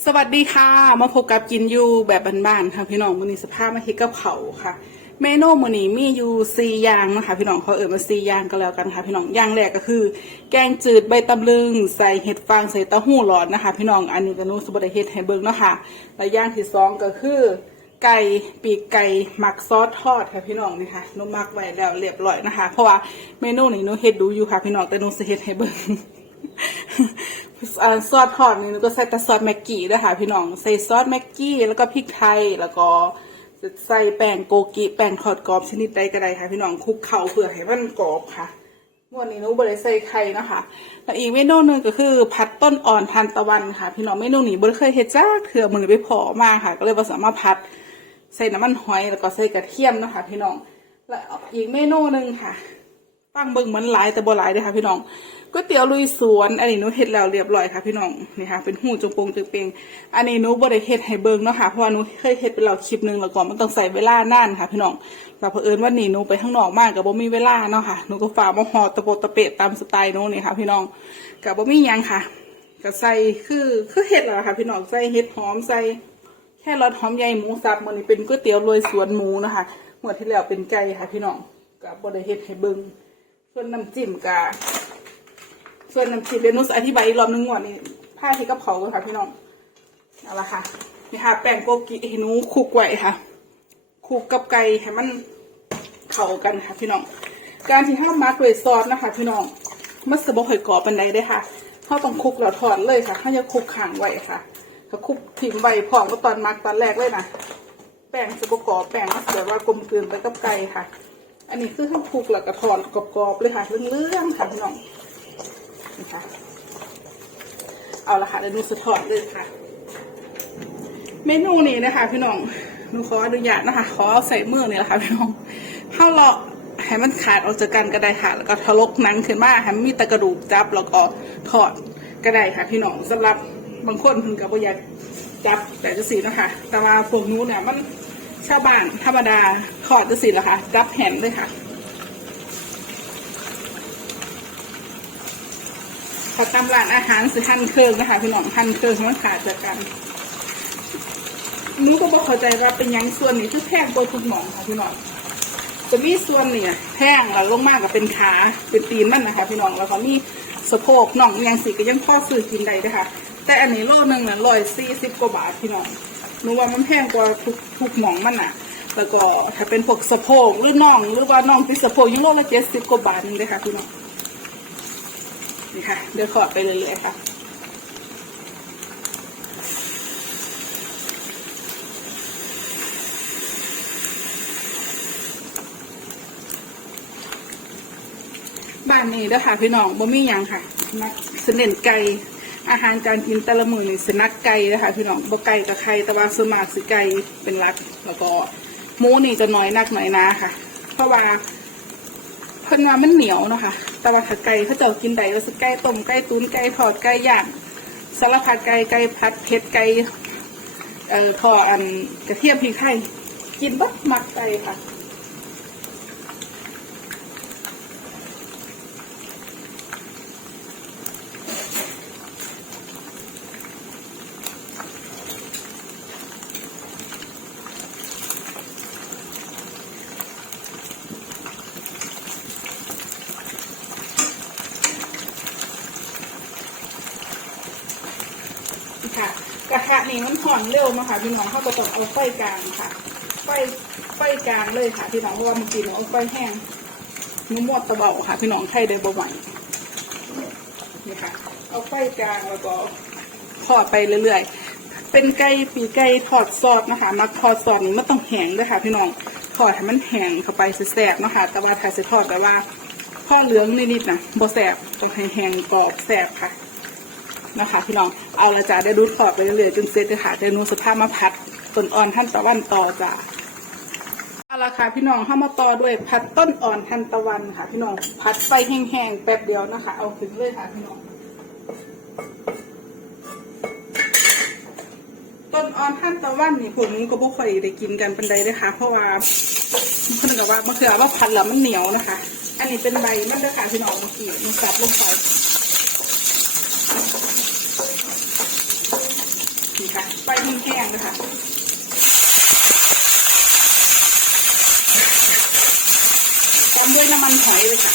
สวัสดีค่ะ มาพบกับกินยูแบบบ้านๆค่ะพี่น้องมื้อนี้สภาพมาเฮ็ดกับเขาค่ะ เมนูมื้อนี้มีอยู่สี่อย่างนะคะพี่น้องเขาเอ่ยมาสี่อย่างก็แล้วกันค่ะ พี่น้องอย่างแรกก็คือ แกงจืดใบตำลึง ใส่เห็ดฟางใส่เต้าหู้ร้อนนะคะ พี่น้องอันนี้ก็นูสบดเฮ็ดให้เบิ่งเนาะค่ะและอย่างที่สองก็คือ ไก่ปีกไก่หมักซอสทอดค่ะพี่น้องนี่ค่ะนูหมักไว้แล้วเรียบร้อยนะคะ เพราะว่าเมนูนี้หนูเฮ็ดดูอยู่ค่ะพี่น้องแต่นูสิเฮ็ดให้เบิ่ง ซอสทอดนี่หนูก็ใส่แต่ซอสแม็กกี้ด้วยค่ะพี่น้อง ใส่ซอสแม็กกี้แล้วก็พริกไทยแล้วก็ใส่แป้งโกกิแป้งทอดกรอบชนิดใดก็ได้ค่ะพี่น้องคลุกเข่าเพื่อให้มันกรอบค่ะวันนี้หนูบริใส่ไข่นะคะแล้วอีกเมนูหนึ่งก็คือผัดต้นอ่อนทานตะวันค่ะ พี่น้องเมนูนี้บริเคยเฮ็ดจ้าเถื่อมือไปพอมากค่ะ ก็เลยผสามารถผัดใส่น้ำมันหอยแล้วก็ใส่กระเทียมนะคะพี่น้อง แล้วอีกเมนูหนึ่งค่ะ ฟังเบิ่งเหมือนหลายแต่บ่หลายเด้ค่ะพี่น้องก๋วยเตี๋ยวลุยสวน อันนี้หนูเฮ็ดแล้วเรียบร้อยค่ะพี่น้องนี่ค่ะเป็นหูจงโปงจงเปงอันนี้หนูบ่ได้เฮ็ดให้เบิ่งเนาะค่ะเพราะว่าหนูเคยเฮ็ดไปแล้วคลิปหนึงแล้วก็มันต้องใส่เวลานานค่ะพี่น้องแต่เผอิญว่านี่หนูไปข้างนอกมากก็บ่มีเวลาเนาะค่ะหนูก็ฝากมาห่อตะโปตะเปะตามสไตล์หนูนี่ค่ะพี่น้องก็บ่มีหยังค่ะก็ใส่คือคือเฮ็ดแล้วล่ะค่ะพี่น้องใส่เห็ดหอมใส่แค่รสหอมใหญ่หมูสับมื้อนี้เป็นก๋วยเตี๋ยวโรยสวนหมูนะคะเมื่อที่แล้วเป็นไก่ค่ะพี่น้องก็บ่ได้เฮ็ดให้เบิ่ง ส่วนน้ำจิ้มกะส่วนน้ำจิ้มเดี๋ยวนุสอธิบายอีกรอบนึงก่อนนี่ผ้าที่กับเขาค่ะพี่น้องเอาละค่ะนี่ค่ะแป้งโกกิให้หนูคลุกไว้ค่ะคลุกกับไก่ให้มันเข้ากันค่ะ พี่น้อง การที่ห้ามักด้วยซอสนะคะ พี่น้องมันสะบอกหอยกรอบปันใดได้ค่ะเขาต้องคลุกแล้วถอดเลยค่ะเขาจะคลุกขังไว้ค่ะถ้าคลุกถิ่มไว้พร้อมก็ตอนมักตอนแรกเลยนะแป้งสะบอกรอบแป้งมันแบบว่ากลมกลืนไปกับไก่ค่ะ อันนี้คือข้าวคลุกแล้วก็ทอดกรอบๆเลยค่ะเรื่องๆค่ะพี่น้องนี่ค่ะเอาละค่ะเดี๋ยวหนูสะทอดเลยค่ะ เมนูนี้นะคะ พี่น้องหนูขออนุญาตนะคะ ขอเอาใส่มือนี่แหละค่ะพี่น้องเข้าเลาะให้มันขาดออกจากกันก็ได้ค่ะ แล้วก็ทะลกหนังขึ้นมาให้มันมีตะกระดูกจับแล้วก็ทอดก็ได้ค่ะ พี่น้องสำหรับบางคนเพิ่นก็บ่อยากจับแต่จะสีนะคะแต่ว่าพวกนู้นเนี่ยมัน ชาวบ้านธรรมดาขอดจะสิเหรอคะรับแผ่นเลยค่ะพอตำร้านอาหารสิหั่นเครื่องนะคะพี่น้องหั่นเครื่องมันขาดจากกันนูก็บอกเข้าใจว่าเป็นยังส่วนนี้คือแพงกว่าทุกหมองค่ะพี่น้องจะมีส่วนเนี่ยแพงแล้วลงมากกับเป็นขาเป็นตีนมันนะคะ พี่น้องแล้วก็มีสะโพกน่องยังสิก็ยังพอซื้อกินได้เด้อค่ะแต่อันนี้โลนึงน่ะร้อยสี่สิบกว่าบาทพี่น้อง หนูว่ามันแพงกว่าทุกทุกหนองมันอะ แล้วก็ถ้าเป็นพวกสะโพกหรือน่อง หรือว่าน่องที่สะโพกยิ่งโลละเจ็ดสิบกว่าบาทนึงเลยค่ะพี่น้องนี่ค่ะเดี๋ยวขอไปเรื่อยๆค่ะบ้านนี้เด้อค่ะพี่น้องบ่มีหยังค่ะนักเสน่นไก่ อาหารการกินแต่ละมื้อนี่สนักไก่นะคะพี่น้องบ่ไก่กับไข่แต่ว่าสมากสิไก่เป็นหลักแล้วก็หมูนี่จะน้อยนักหน้อยนาค่ะ เพราะว่าเพิ่นว่ามันเหนียวเนาะค่ะแต่ว่าถ้าไก่เขาจ้ากินได้ก็สิไก่ต้มไก่ตุ๋นไก่ทอดไก่ย่างสารพัดไก่ไก่ผัดเผ็ดไก่เอ่อทอดอันกระเทียมพริกไทยกินบัดมักไก่ค่ะ ค่ะ กระทะนี่มันห่อนเร็วนะคะพี่น้องเขาก็ต้องเอาไฟกลางค่ะ ไฟไฟกลางเลยค่ะพี่น้องเพราะว่าเมื่อกี้หนูเอาไฟแห้งนูหมดตะเบาค่ะ พี่น้องไข่ได้บ่ไหวนี่ค่ะ เอาไฟกลางแล้วก็ทอดไปเรื่อยๆ เป็นไก่ปีไก่ทอดซอสนะคะมักทอดซอสนี่ไมันต้องแห้งด้วยค่ะ พี่น้องทอดให้มันแห้งเข้าไปแสบๆนะคะแต่ว่าถ้าจะทอดแต่ว่าทอเหลืองนิดๆนะบ่แสบต้องให้แห้งกรอบแสบค่ะ นะคะ พี่น้องเอาละจ้าได้ดูดขอบไปเรื่อยๆจนเสร็จเลยค่ะได้นูสภาพมาพัดต้นอ่อนท่านตะวันต่อจ้าเอาละค่ะพี่น้องเข้ามาต่อด้วยพัดต้นอ่อนทันตะวันค่ะ พี่น้องพัดไฟแห้งๆแป๊บเดียวนะคะ เอาถึงเลยค่ะพี่น้องต้นอ่อนท่านตะวันนี่ผมก็บ่ค่อยได้กินกันเป็นใดเลยค่ะ เพราะว่าคนกับว่ามะเขือว่าพัดแล้วมันเหนียวนะคะ อันนี้เป็นใบมันเลยค่ะพี่น้องเมื่อกี้มันสับลงไป ค่ะไฟแห้งนะคะตามด้วยน้ำมันหอยเลยค่ะ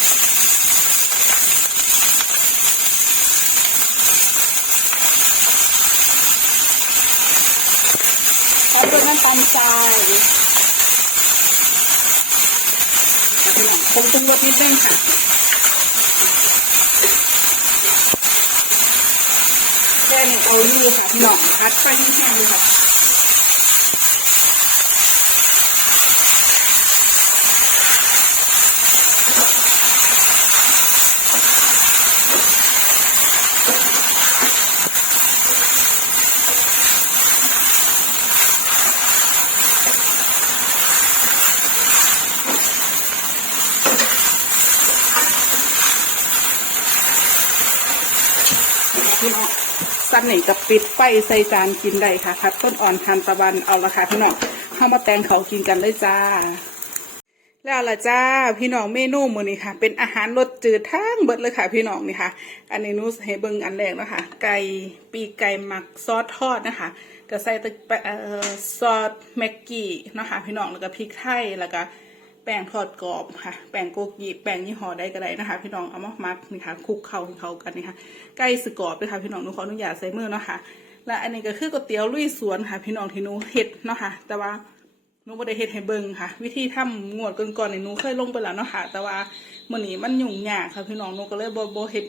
พร้อมด้วยน้ำตาลทรายผมปรุงรสนิดนึงค่ะ แค่งเอาอยู่ค่ะพี่น้องคัดไฟแห้งๆเลยค่ะ พี่น้อง สั้นนี่กับปิดไฟใส่จานกินได้ค่ะทัดต้นอ่อนทานตะวันเอาละค่ะพี่น้องเข้ามาแตงเขากินกันเลยจ้า แล้วละจ้าพี่น้องเมนูมือนี้ค่ะ เป็นอาหารรสจืดทั้งเบิดเลยค่ะ พี่น้องนี่ค่ะ อันนี้นูให้เบิ่งอันแรกนะคะไก่ปีไก่หมักซอสทอดนะคะก็ใส่ตะเออซอสแม็กกี้นะคะพี่น้องแล้วก็พริกไทยแล้วก็ แป้งทอดกรอบค่ะ แป้งโกกีแป้งยี่ห้อใดก็ได้นะคะ พี่น้องเอามามักนี่ค่ะคลุกเข้าให้เข้ากันนี่ค่ะไก่สกรอบเลยค่ะพี่น้องหนูขออนุญาตใส่มือเนาะค่ะ และอันนี้ก็คือก๋วยเตี๋ยวลุยสวนค่ะ พี่น้องที่หนูเฮ็ดเนาะค่ะ แต่ว่าหนูบ่ได้เฮ็ดให้เบิ่งค่ะ วิธีทำงวดก่อนๆนี่หนูเคยลงไปแล้วเนาะค่ะ แต่ว่ามื้อนี้มันยุ่งยากค่ะพี่น้องหนูก็เลยบ่บ่เฮ็ด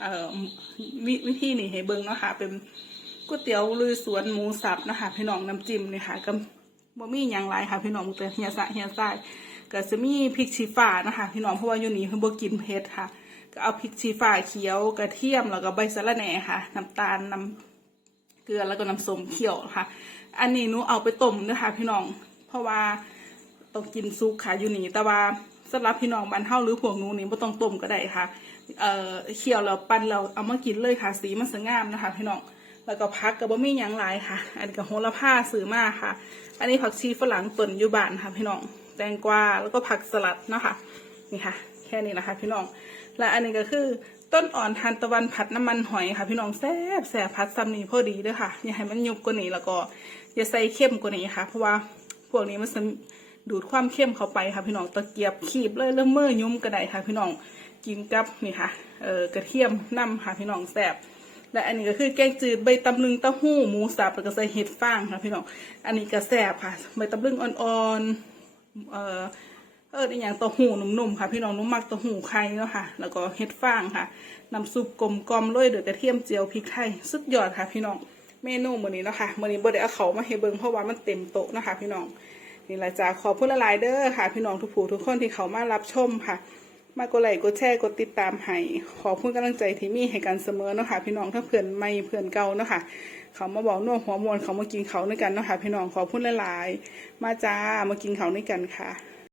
เอ่อวิวิธีนี้ให้เบิ่งเนาะค่ะ เป็นก๋วยเตี๋ยวลุยสวนหมูสับนะคะพี่น้องน้ำจิ้มนี่ค่ะก็บ่มีหยังหลายค่ะพี่น้องแต่เฮียสะเฮียซ้าย ก็จะมีพริกชี้ฟ้านะคะพี่น้องเพราะว่าอยู่นี่เพิ่นบ่กินเผ็ดค่ะ ก็เอาพริกชี้ฟ้าเขียวกระเทียมแล้วก็ใบสะระแหน่ค่ะ น้ำตาลน้ำเกลือแล้วก็น้ำส้มเขียวค่ะ อันนี้หนูเอาไปต้มนะคะพี่น้อง เพราะว่าต้องกินซุปค่ะอยู่นี่แต่ว่าสำหรับพี่น้องบ้านเฮาหรือพวกนูนี่ไม่ต้องต้มก็ได้ค่ะ เอ่อเคี่ยวแล้วปั้นแล้วเอามากินเลยค่ะ สีมันสวยงามนะคะ พี่น้อง แล้วก็พักกับบะหมี่หยังหลายค่ะ อันนี้ก็โหระพาซื้อมาค่ะ อันนี้ผักชีฝรั่งต้นอยู่บ้านค่ะพี่น้อง แตงกวาแล้วก็ผักสลัดเนาะค่ะนี่ค่ะ แค่นี้นะคะ พี่น้อง และอันนี้ก็คือต้นอ่อนทานตะวันผัดน้ำมันหอยค่ะ พี่น้องแซ่บแซ่บผัดซ้ำนี่พอดีเด้วยค่ะ อย่าให้มันยุบกว่านี้แล้วก็อย่าใส่เข้มกว่านี้ค่ะ เพราะว่าพวกนี้มันดูดความเข้มเข้าไปค่ะพี่น้องตะเกียบขีบเลยเริ่มเมื่อยุ่มก็ได้ค่ะ พี่น้องกินกับนี่ค่ะเอ่อกระเทียมน้ำค่ะพี่น้องแซ่บและอันนี้ก็คือแกงจืดใบตำลึงเต้าหู้หมูสับแล้วก็ใส่เห็ดฟางค่ะพี่น้องอันนี้ก็แซ่บค่ะ ใบตำลึงอ่อนๆ เอ่อเออในอย่างตัวหูหนุ่มๆค่ะ พี่น้องนุ่มมักตัวหูไข่เนาะค่ะ แล้วก็เฮ็ดฟางค่ะน้ำซุปกลมกลมเลยเดือดกระเทียมเจียวพริกไทยสุดยอดค่ะ พี่น้องเมนูมื้อนี้เนาะค่ะมื้อนี้บ่ได้เอาเขามาให้เบิ่งเพราะว่ามันเต็มโต๊ะนะคะพี่น้องนี่ละจ้าขอบคุณละลายๆเด้อค่ะ พี่น้องทุกผู้ทุกคนที่เขามารับชมค่ะ มากดไลค์กดแชร์กดติดตามให้ขอบคุณกำลังใจที่มีให้กันเสมอเนาะค่ะพี่น้องถ้าเพื่อนไม่เพื่อนเก่าเนาะค่ะเขามาบอกน่วหัวมวลเขามากินเขาด้วยกันเนาะค่ะพี่น้องขอพูดละลายๆมาจ้ามากินเขาด้วยกันค่ะ